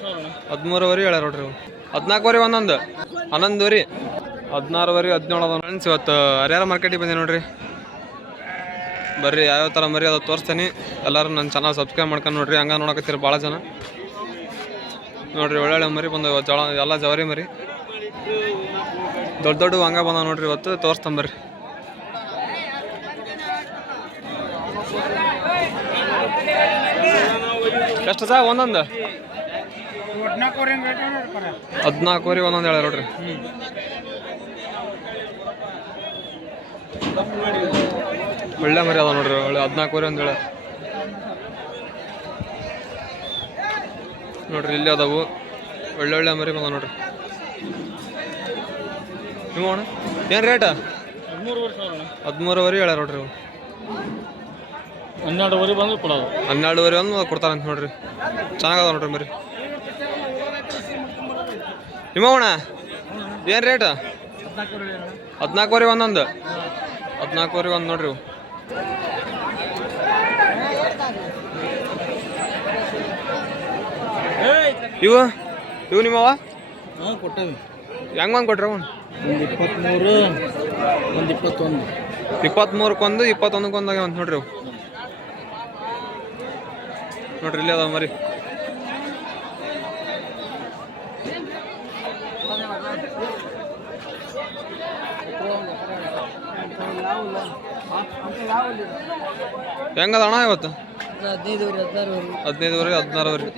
13ವರೆ ಹೇಳ್ಯಾರ ನೋಡ್ರಿ. 14ವರೆ ಒಂದೊಂದು 11ವರೆ 16ವರೆ 17 ಅದ ಫ್ರೆಂಡ್ಸ್. ಇವತ್ತು ಹರಿಹರ ಮಾರ್ಕೆಟಿಗೆ ಬಂದೆ ನೋಡ್ರಿ. ಬರ್ರಿ ಯಾವ್ಯಾವ ಥರ ಮರಿ ಅದು ತೋರಿಸ್ತೇನೆ. ಎಲ್ಲರೂ ನನ್ನ ಚಾನಲ್ ಸಬ್ಸ್ಕ್ರೈಬ್ ಮಾಡ್ಕೊಂಡು ನೋಡ್ರಿ. ಹಂಗೆ ನೋಡಕತ್ತೀರಿ ಭಾಳ ಜನ ನೋಡ್ರಿ. ಒಳ್ಳೊಳ್ಳೆ ಮರಿ ಬಂದವು ಎಲ್ಲ ಜವರಿ ಮರಿ ದೊಡ್ಡ ದೊಡ್ಡ ಹಂಗೆ ಬಂದಾವ ನೋಡ್ರಿ. ಇವತ್ತು ತೋರಿಸ್ತಂಬರ್ರಿ. ಎಷ್ಟು ಸಹ ಒಂದೊಂದು 14ವರೆ ಒಂದೊಂದು ಹೇಳ ನೋಡ್ರಿ. ಒಳ್ಳೆ ಮರಿ ಅದ ನೋಡ್ರಿ. ಒಳ್ಳೆ 14ವರೆ ಒಂದು ಹೇಳ ನೋಡ್ರಿ. ಇಲ್ಲಿ ಅದಾವು ಒಳ್ಳೊಳ್ಳೆ ಮರಿ ಬಂದ ನೋಡ್ರಿ. ನೀವು ಅಣ್ಣ ಏನು ರೇಟ? 13ವರೆ ಹೇಳ ನೋಡ್ರಿ. 12ವರೆ ಬಂದು ಕೊಡೋದು. 12ವರೆ ಒಂದು ಕೊಡ್ತಾರಂತ ನೋಡ್ರಿ. ಚೆನ್ನಾಗದ ನೋಡ್ರಿ ಮರಿ. ನಿಮ್ಮವಣ ಏನು ರೇಟ? 14ವರೆ ಒಂದೊಂದು 14ವರೆ ಒಂದು ನೋಡ್ರಿ. ಇವು ಇವು ನಿಮ್ಮವ ಕೊಟ್ಟವಿ. ಹೆಂಗೆ ಒಂದು ಕೊಟ್ರಿ? ಒಂದು 23 ಒಂದು 21. 23ಕ್ಕೊಂದು 21ಕ್ಕೊಂದಾಗ ಅಂತ ನೋಡ್ರಿ. ನೋಡ್ರಿ ಇಲ್ಲಿ ಅದಾವ ಮರಿ. ಹೆಂಗದ ಅಣ್ಣ ಇವತ್ತು? 15ವರೆ 16ವರೆ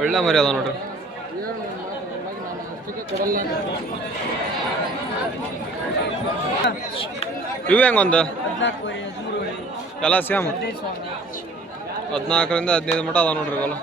ಒಳ್ಳೆ ಮರಿ ಅದ ನೋಡ್ರಿ. ಇವು ಹೆಂಗೊಂದು ಎಲ್ಲ ಸೇಮ್ 14ರಿಂದ 15 ಮಟ ಅದಾವ ನೋಡ್ರಿ. ಇವೆಲ್ಲ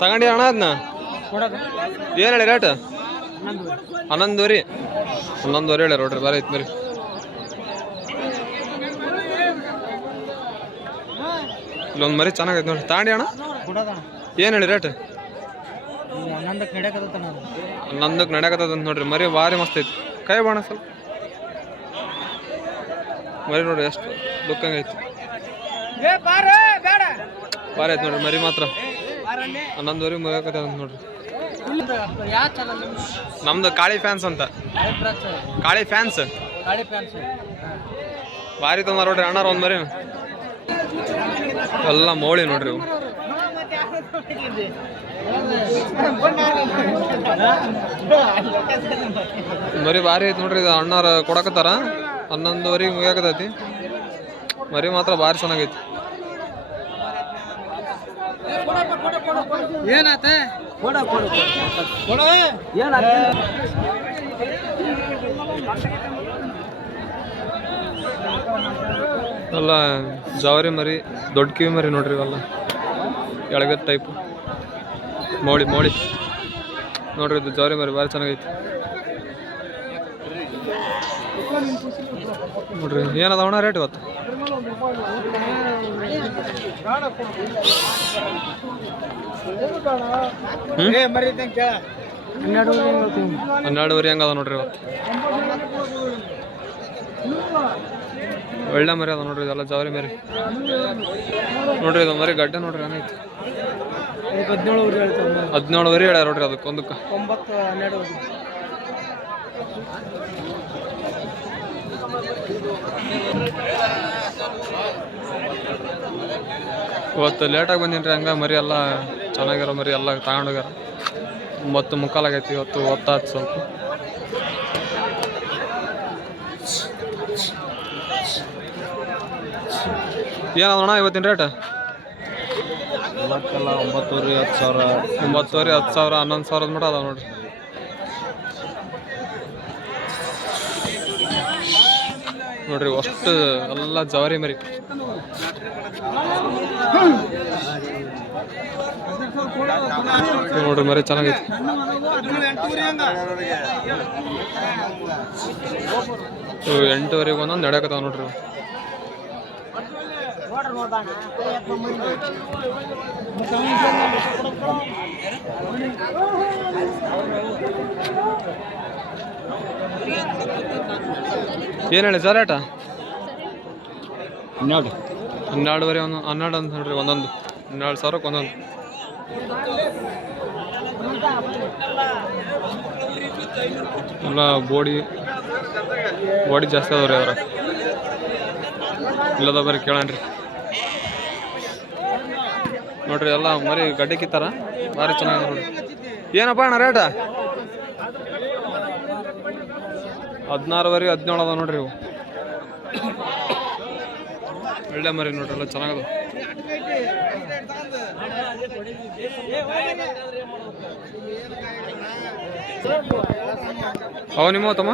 ತಗೊಂಡಿ ಅಣ್ಣ ಅದನ್ನ ಏನು ಹೇಳಿ ರೇಟ್? 11ವರೆ 11ವರೆ ಹೇಳಿ ನೋಡ್ರಿ. ಬೇರೆ ಐತೆ ಮರಿ. ಇಲ್ಲೊಂದು ಮರಿ ಚೆನ್ನಾಗೈತೆ ನೋಡ್ರಿ. ತಗೊಂಡಿ ಅಣ್ಣ ಏನು ಹೇಳಿ ರೇಟ್? 11ಕ್ಕೆ ನಡೆಯಕತ್ತದ ನೋಡ್ರಿ. ಮರಿ ಭಾರಿ ಮಸ್ತ್ ಐತಿ. ಕೈ ಬಾಣ ಸ್ವಲ್ಪ ಮರಿ ನೋಡ್ರಿ ಎಷ್ಟು ಲುಕ್ಕಂಗೆ ಐತಿ. ಭಾರಿ ಐತಿ ನೋಡ್ರಿ ಮರಿ ಮಾತ್ರ. 11ವರೆ ಮುಗಿಯಕತ್ತದ ನೋಡ್ರಿ. ನಮ್ದು ಕಾಳಿ ಫ್ಯಾನ್ಸ್ ಅಂತ. ಕಾಳಿ ಫ್ಯಾನ್ಸ್ ಭಾರಿ ತಂದ ನೋಡ್ರಿ ಅಣ್ಣಾರ ಒಂದು ಮರಿ. ಎಲ್ಲ ಮೌಳಿ ನೋಡ್ರಿ. ಇವು ಮರಿ ಭಾರಿ ಐತಿ ನೋಡ್ರಿ. ಇದು ಅಣ್ಣಾರ ಕೊಡಕತ್ತಾರ. 11ವರೆ ಮುಗಿಯಾಕತೈತಿ. ಮರಿ ಮಾತ್ರ ಭಾರಿ ಚೆನ್ನಾಗೈತಿ. ಎಲ್ಲ ಜವರಿ ಮರಿ ದೊಡ್ಡ ಕಿವಿ ಮರಿ ನೋಡ್ರಿ. ಇವೆಲ್ಲ ಎಳಗದ ಟೈಪ್ ಮೌಳಿ ನೋಡ್ರಿ. ಇದು ಜವರಿ ಮರಿ ಭಾರಿ ಚೆನ್ನಾಗೈತಿ ನೋಡ್ರಿ. ಏನದವಣ ರೇಟ್ ಇವತ್ತು? 12ವರೆ ಹೆಂಗದ ನೋಡ್ರಿ ಇವತ್ತು. ಒಳ್ಳೆ ಮರಿ ಅದ ನೋಡ್ರಿ. ಇದೆಲ್ಲ ಜವರಿ ಮರಿ ನೋಡ್ರಿ. ಇದು ಮರಿ ಗಡ್ಡೆ ನೋಡ್ರಿ ಏನೈತಿ. 17ವರೆ ಹೇಳ್ಯಾರ ನೋಡ್ರಿ. ಅದಕ್ಕೊಂದಕ್ಕೆ 9, 12. ಇವತ್ತು ಲೇಟಾಗಿ ಬಂದೀನಿ ಹಂಗೆ. ಮರಿ ಎಲ್ಲ ಚೆನ್ನಾಗಿರೋ ಮರಿ ಎಲ್ಲ ತಗೊಂಡೋಗ್ಯಾರ. 9:15 ಆಗೈತಿ. ಇವತ್ತು ಹೊತ್ತಾಯ್ತು ಸ್ವಲ್ಪ. ಏನದಣ್ಣ ಇವತ್ತಿನ ರೇಟ್? 9ವರೆ 10,000 9ವರೆ 10,000 11,000 ಮಟ ಅದಾವ ನೋಡ್ರಿ. ನೋಡ್ರಿ ಅಷ್ಟು ಎಲ್ಲ ಜವರಿ ಮರಿ. ನೋಡ್ರಿ ಮರಿ ಚೆನ್ನಾಗೈತಿ. 8ವರೆಗೆ ಒಂದೊಂದು ನಡೆಯಕತ್ತಾವ ನೋಡ್ರಿ. ಏನು ಹೇಳಿ ಸರ್ ರೇಟ? 12. 12ವರೆ ಒಂದು 12 ಅಂತ ನೋಡ್ರಿ ಒಂದೊಂದು 12,000ಕ್ಕೆ ಒಂದೊಂದು. ಎಲ್ಲ ಬೋಡಿ ಜಾಸ್ತಿ ಅದಾವ್ರಿ ಅವ್ರ ಇಲ್ಲದ ಬರೀ ಕೇಳಣ್ರಿ ನೋಡ್ರಿ. ಎಲ್ಲ ಮರಿ ಗಡ್ಡೆ ಕಿತ್ತಾರ ಭಾರಿ ಚೆನ್ನಾಗಿದೆ ನೋಡ್ರಿ. ಏನಪ್ಪ ಅಣ್ಣ ರೇಟ? 16ವರೆ 17 ಅದ ನೋಡ್ರಿ ಇವು. ಒಳ್ಳೆ ಮರಿ ನೋಡ್ರಿ, ಎಲ್ಲ ಚೆನ್ನಾಗದ. ಅವ ನಿಮ್ಮ ತಮ್ಮ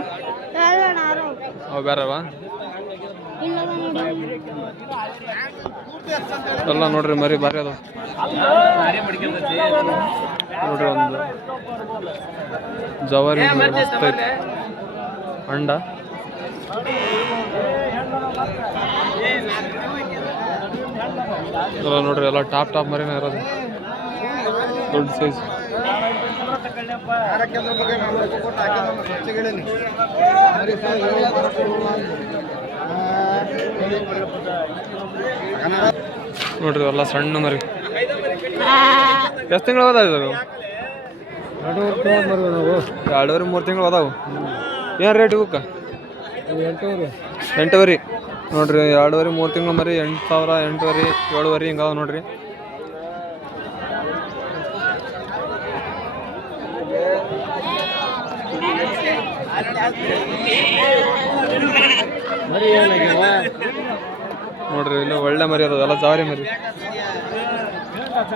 ಅವ ಬೇರವ ಎಲ್ಲ ನೋಡ್ರಿ ಮರಿ ಭಾರಿ ಅದ ನೋಡ್ರಿ. ಒಂದು ಜವಾರಿ ಮಸ್ತ್ ಐತಿ ಅಂಡ. ಎಲ್ಲ ನೋಡ್ರಿ, ಎಲ್ಲ ಟಾಪ್ ಮರಿನ ಇರೋದು, ದೊಡ್ಡ ಸೈಜ್. ನೋಡ್ರಿ ಎಲ್ಲ ಸಣ್ಣ ಮರಿ. ಎಷ್ಟು ತಿಂಗಳು ಅದಾವ ಇದು? 2-3 ತಿಂಗಳು ಅದಾವು. ಏನು ರೇಟ್ ಇವಕ್ಕೆ? 8ವರೆ ನೋಡ್ರಿ. 2-3 ತಿಂಗಳು ಮರಿ 8,000, 8ವರೆ, 7ವರೆ ಹಿಂಗಾವ ನೋಡ್ರಿ. ನೋಡ್ರಿ ಇಲ್ಲ ಒಳ್ಳೆ ಮರಿ ಅದ, ಎಲ್ಲ ಜವಾರಿ ಮರಿ.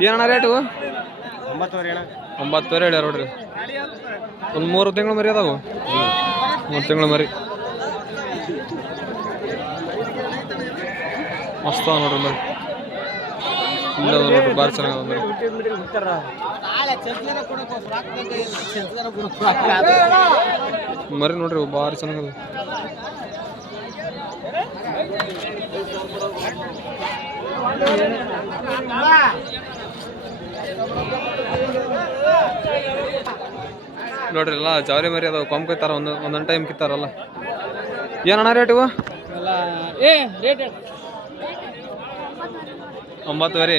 ಏನಣ್ಣ ರೇಟು? 9ವರೆ ಹೇಳ್ಯಾರ ನೋಡ್ರಿ. ಒಂದು 3 ತಿಂಗಳು ಮರಿ ಅದಾವು, 3 ತಿಂಗಳು ಮರಿ ಮಸ್ತ್ ಅದ ನೋಡ್ರಿ ಮರಿ. ಇಲ್ಲ ನೋಡ್ರಿ ಭಾರಿ ಚೆನ್ನಾಗದ ಮರಿ. ಮರಿ ನೋಡ್ರಿ ಭಾರಿ ಚೆನ್ನಾಗದ. ನೋಡ್ರಿ ಎಲ್ಲ ಜವಾರಿ ಮರಿ ಅದಾವ, ಕೊಂಬ್ ಕಿತ್ತಾರ, ಒಂದೊಂದು ಟೈಮ್ ಕಿತ್ತಾರಲ್ಲ. ಏನಣ್ಣ ರೇಟ್ ಇವು? 9ವರೆ.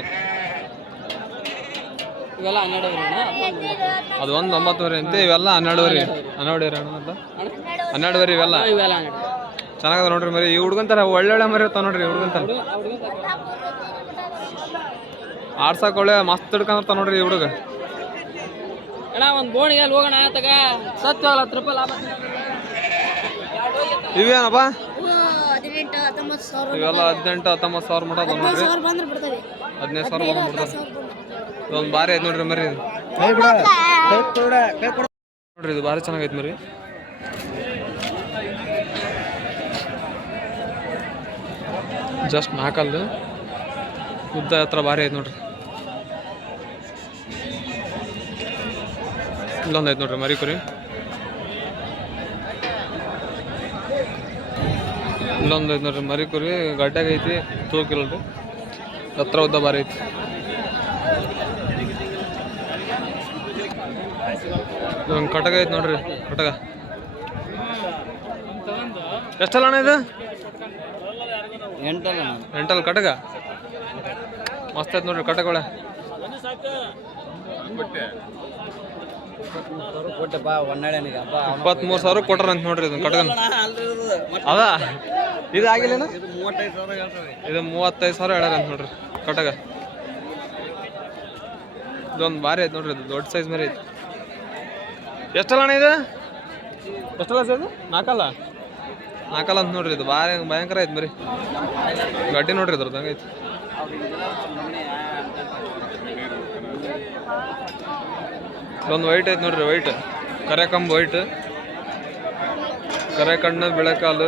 ಅದು ಒಂದು 9ವರೆ ಅಂತೆ, ಇವೆಲ್ಲ 12ವರೆ. 12ವರೆ ಅಣ್ಣ, 12ವರೆ ಇವೆಲ್ಲ ಚೆನ್ನಾಗದ ನೋಡ್ರಿ ಮರಿ. ಈ ಹುಡ್ಗಂತಾರ ಒಳ್ಳೊಳ್ಳೆ ಮರಿ ಇರ್ತಾವ ನೋಡ್ರಿ. ಹುಡ್ಗಂತಾರ ಆಡ್ಸಕ್ ಒಳ್ಳೆ ಮಸ್ತ್ ಹಿಡ್ಕೊಂಡಿರ್ತಾವ ನೋಡ್ರಿ ಈ ಹುಡುಗ. ಒಂದು ಬೋಣಿಗೆ ಹೋಗೋಣ ತಗ ಸತ್ತು 10 ರೂಪಾಯಿ ಲಾಭ. ಇವೇನಪ್ಪ? ಇವೆಲ್ಲ 18-19 ಸಾವಿರ ಮಟ ಅದಾವ ನೋಡ್ರಿ. 15,000 ಬಂದ್ಬಿಡ್ತಾವ. ಇದೊಂದು ಭಾರಿ ಐತೆ ನೋಡ್ರಿ ಮರಿ. ನೋಡ್ರಿ ಇದು ಭಾರಿ ಚೆನ್ನಾಗೈತೆ ಮರಿ. ಜಸ್ಟ್ 4 ಅಲ್ಲು ಉದ್ದ ಹತ್ರ ಭಾರಿ ಐತೆ ನೋಡ್ರಿ. ಇಲ್ಲೊಂದು ಐತೆ ನೋಡ್ರಿ ಮರಿ ಕುರಿ. ಇಲ್ಲೊಂದು ಐತೆ ನೋಡ್ರಿ ಮರಿ ಕುರಿ, ಗಡ್ಡೆಗೆ ಐತಿ, ತೂಕಿಲ್ರಿ, ಹತ್ರ ಉದ್ದ ಭಾರಿ ಐತಿ. ಇದೊಂದು ಕಟಗ ಐತೆ ನೋಡ್ರಿ, ಕಟಗ. ಎಷ್ಟಲ್ಲ ಅಣ್ಣ ಇದು? 8 ಕಟಗ ಮಸ್ತ್ ಐತೆ ನೋಡ್ರಿ ಕಟಗಳ. 23,000 ಕೊಟ್ರ ಅಂತ ನೋಡ್ರಿ ಇದನ್ನ ಕಟಗನ್. ಅದ ಇದು ಆಗಿಲ್ಲ, ಇದು 35,000 ಹೇಳ್ಯಾರ ಅಂತ ನೋಡ್ರಿ ಕಟಗ. ಇದೊಂದು ಭಾರಿ ಐತೆ ನೋಡ್ರಿ, ಇದು ದೊಡ್ಡ ಸೈಜ್ ಮರಿ ಐತಿ. ಎಷ್ಟಲ್ಲ ಅಣ್ಣ ಇದು? ಎಷ್ಟಲ್ಲ ಸೈಜ್? 4 ಅಂತ ನೋಡ್ರಿ. ಇದು ಭಾರಿ ಭಯಂಕರ ಐತೆ ಮರಿ. ಗಡ್ಡಿ ನೋಡ್ರಿ ಇದ್ರದ್ದು ಹಂಗೈತಿ. ಇದೊಂದು ವೈಟ್ ಐತೆ ನೋಡ್ರಿ, ವೈಟ್ ಕರೆಕಂಬು, ವೈಟ್ ಕರೆ ಕಣ್ಣು, ಬೆಳೆಕಾಲು,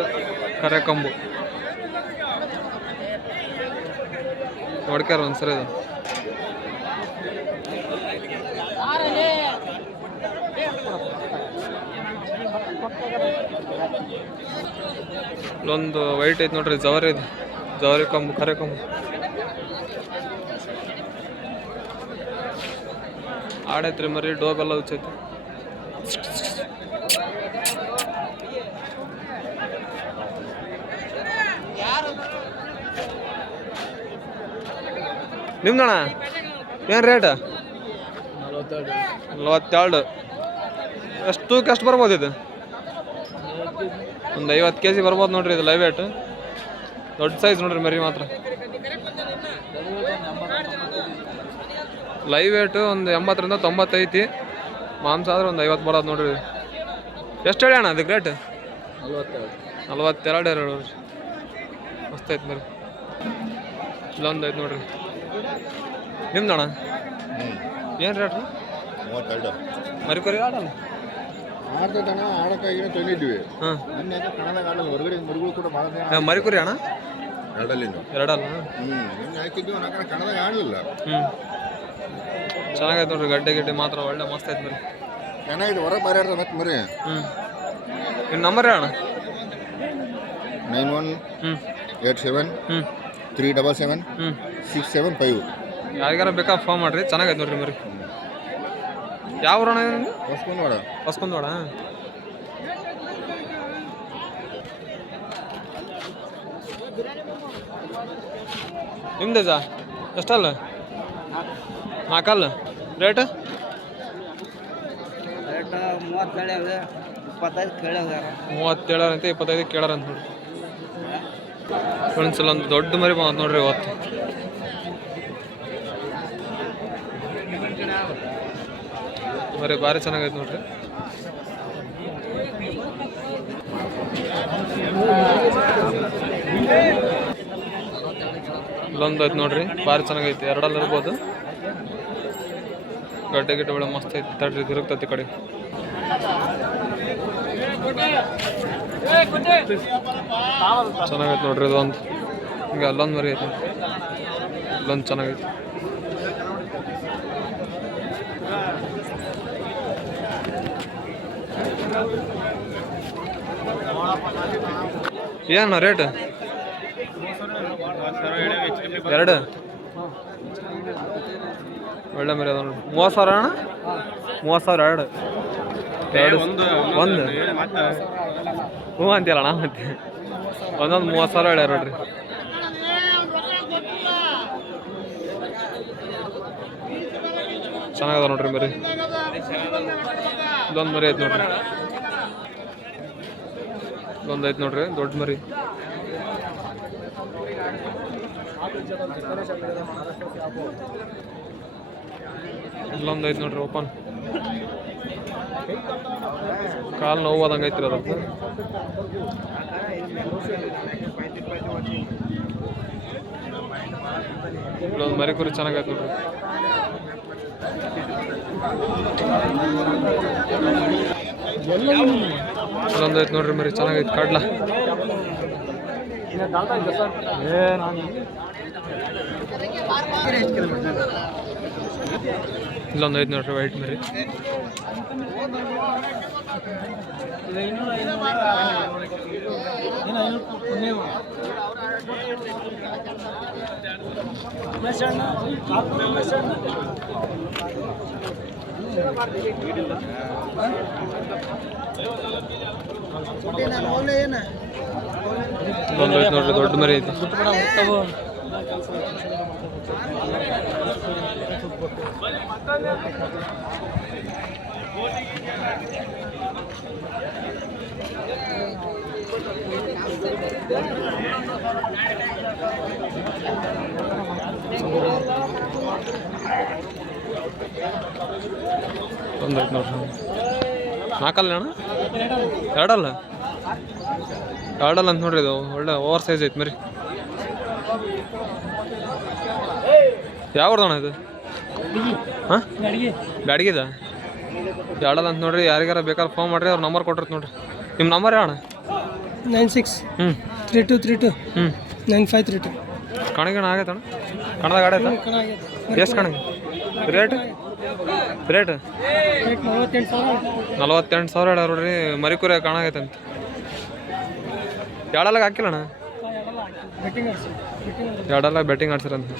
ಕರೆಕಂಬು ನೋಡ್ಕ್ಯಾರ ಒಂದ್ಸರಿ. ಇದು ಇಲ್ಲೊಂದು ವೈಟ್ ಐತೆ ನೋಡ್ರಿ, ಜವಾರಿ ಇದು ಜವರಿ ಕೊಂಬು ಕರೆ ಕೊಂಬು ಆಡೈತ್ರಿ ಮರಿ ಡೋಬೆಲ್ಲ ಹುಚ್ಚೈತಿ ನಿಮ್ದಣ್ಣ ಏನು ರೇಟ್ 42 ಎಷ್ಟು ತೂಕ ಎಷ್ಟು ಬರ್ಬೋದು ಇದು ಒಂದು 50 kg ಬರ್ಬೋದು ನೋಡ್ರಿ ಇದು ಲೈವ್ ವೇಟ್ ದೊಡ್ಡ ಸೈಜ್ ನೋಡ್ರಿ ಮರಿ ಮಾತ್ರ ಲೈವ್ ವೇಟ್ ಒಂದು 80ರಿಂದ 90 ಐತಿ ಮಾಂಸ ಆದ್ರೆ ಒಂದು 50 ಬರೋದು ನೋಡ್ರಿ ಎಷ್ಟು ಹೇಳಿ ಅಣ್ಣ ಅದಕ್ಕೆ ರೇಟ್ 42 ಹೇಳಿ ಮಸ್ತ್ ಐತೆ ಮರಿ ಇಲ್ಲೊಂದು ಐತೆ ನೋಡ್ರಿ ನಿಮ್ದಣ್ಣ ಏನು ರೇಟ್ 32 ಮರಿ ಕರಿ ಆಡಲ್ಲ ಆಡ್ತೈತಣ್ಣ ಆಡೋಕ್ಕಾಗಿನ ತಂದಿದ್ವಿ ಹಾಂ ಕನ್ನಡ ಆಡಲ್ಲ ಹೊರಗಡೆ ಮರಿಗಳು ಕೂಡ ಭಾಳ ಮರಿ ಕುರಿ ಅಣ್ಣ ಎರಡಲ್ಲಿಂದ ಎರಡಲ್ಲ ನಿನ್ನೆ ಹಾಕಿದ್ವಿ ಕನ್ನಡ ಆಡಲಿಲ್ಲ ಚೆನ್ನಾಗೈತೆ ನೋಡ್ರಿ ಗಡ್ಡೆ ಮಾತ್ರ ಒಳ್ಳೆ ಮಸ್ತ್ ಐತೆ ಮರಿ ಚೆನ್ನಾಗಿದೆ ಹೊರಗೆ ಬಾರಿ ಆಡ್ತಾನೆ ಮತ್ತೆ ಮರಿ ನಿಮ್ಮ ನಂಬರ್ ಅಣ್ಣ 9187 377 675 ಯಾರಿಗಾರ ಬೇಕಾ ಫೋನ್ ಮಾಡ್ರಿ ಚೆನ್ನಾಗೈತೆ ನೋಡ್ರಿ ಮರಿ ಯಾವ ಊರಣ್ಣ ಹೊಸ್ಕೊಂಡ್ವಾಡ ನಿಮ್ದೇಜ ಎಷ್ಟಲ್ಲ 4 ರೇಟ್ 37 ಅಂತ 25 ಕೇಳಾರಂತ ನೋಡ್ರಿ ಫ್ರೆಂಡ್ಸ್ ಒಂದು ದೊಡ್ಡ ಮರಿ ಬಂತ ನೋಡ್ರಿ ಇವತ್ತು ಮರಿ ಭಾರಿ ಚೆನ್ನಾಗೈತೆ ನೋಡ್ರಿ ಇಲ್ಲೊಂದು ಐತೆ ನೋಡ್ರಿ ಭಾರಿ ಚೆನ್ನಾಗೈತೆ ಎರಡಲ್ಲಿ ಇರ್ಬೋದು ಗಡ್ಡೆ ಒಳ್ಳೆ ಮಸ್ತ್ ಐತಿ ತಡ್ರಿ ತಿರುಗ್ತತಿ ಕಡೆ ಚೆನ್ನಾಗೈತೆ ನೋಡ್ರಿ ಇದು ಒಂದು ಹಿಂಗೆ ಅಲ್ಲೊಂದು ಮರಿ ಐತೆ ಇಲ್ಲೊಂದು ಚೆನ್ನಾಗೈತೆ ಏನು ರೇಟ್ 2 ಒಳ್ಳೆ ಮರಿ ಅದ ನೋಡಿ 30,000 ಅಣ್ಣ 30,000 2 ಒಂದು ಹ್ಞೂ ಅಂತೀಯಲ್ಲ ಅಣ್ಣ ಮತ್ತೆ ಒಂದೊಂದು 30,000 ಹೇಳ್ಯಾರ ನೋಡ್ರಿ ಚೆನ್ನಾಗದ ನೋಡ್ರಿ ಮರಿ ಇದೊಂದು ಮರಿ ಐತೆ ನೋಡ್ರಿ ಇದೊಂದು ಐತೆ ನೋಡ್ರಿ ದೊಡ್ಡ ಮರಿ ಇಲ್ಲೊಂದು ಐತೆ ನೋಡ್ರಿ ಓಪನ್ ಕಾಲು ನೋವಾದಂಗೆ ಐತ್ರಿ ಅದಕ್ಕೆ ಇಲ್ಲೊಂದು ಮರಿ ಕುರಿ ಚೆನ್ನಾಗೈತೆ ನೋಡ್ರಿ ಇಲ್ಲೊಂದು ಐತೆ ನೋಡ್ರಿ ಮರಿ ಚೆನ್ನಾಗೈತೆ ಕಡ್ಲ ಇಲ್ಲೊಂದು ಐತೆ ನೋಡ್ರಿ ವೈಟ್ ಮರಿ ಇಲ್ಲೊಂದು ಐತೆ ನೋಡ್ರಿ ದೊಡ್ಡ ಮರಿ ಐತಿ ಒಂದು ಐತೆ ನೋಡ್ರಿ 4 ಅಣ್ಣ 2 ಅಂತ ನೋಡ್ರಿ ಇದು ಒಳ್ಳೆ ಓವರ್ ಸೈಜ್ ಐತೆ ಮರಿ ಯಾವ್ದಣ್ಣ ಇದು ಹಾಂ ಬ್ಯಾಡಗಿದ 2 ಅಂತ ನೋಡ್ರಿ ಯಾರಿಗಾರ ಬೇಕಾದ್ರೆ ಫೋನ್ ಮಾಡ್ರಿ ಅವ್ರ ನಂಬರ್ ಕೊಟ್ಟಿರ್ತ ನೋಡ್ರಿ ನಿಮ್ಮ ನಂಬರ್ ಯಾವಣ್ಣ 963232 9532 ಕಣಗಿಣ ಆಗೈತಣ್ಣ ಕಣದಾಗ ಆಡೈತ ಎಷ್ಟು ಕಣಗೆ ರೇಟ್ 48,000 ನೋಡ್ರಿ ಮರಿ ಕುರಿ ಕಾಣಾಗೈತಂತ 2 ಹಾಕಿಲ್ಲಣ್ಣ ಎರಡಲ್ಲ ಬೆಟ್ಟಿಂಗ್ ಆಡ್ಸಿರಂತ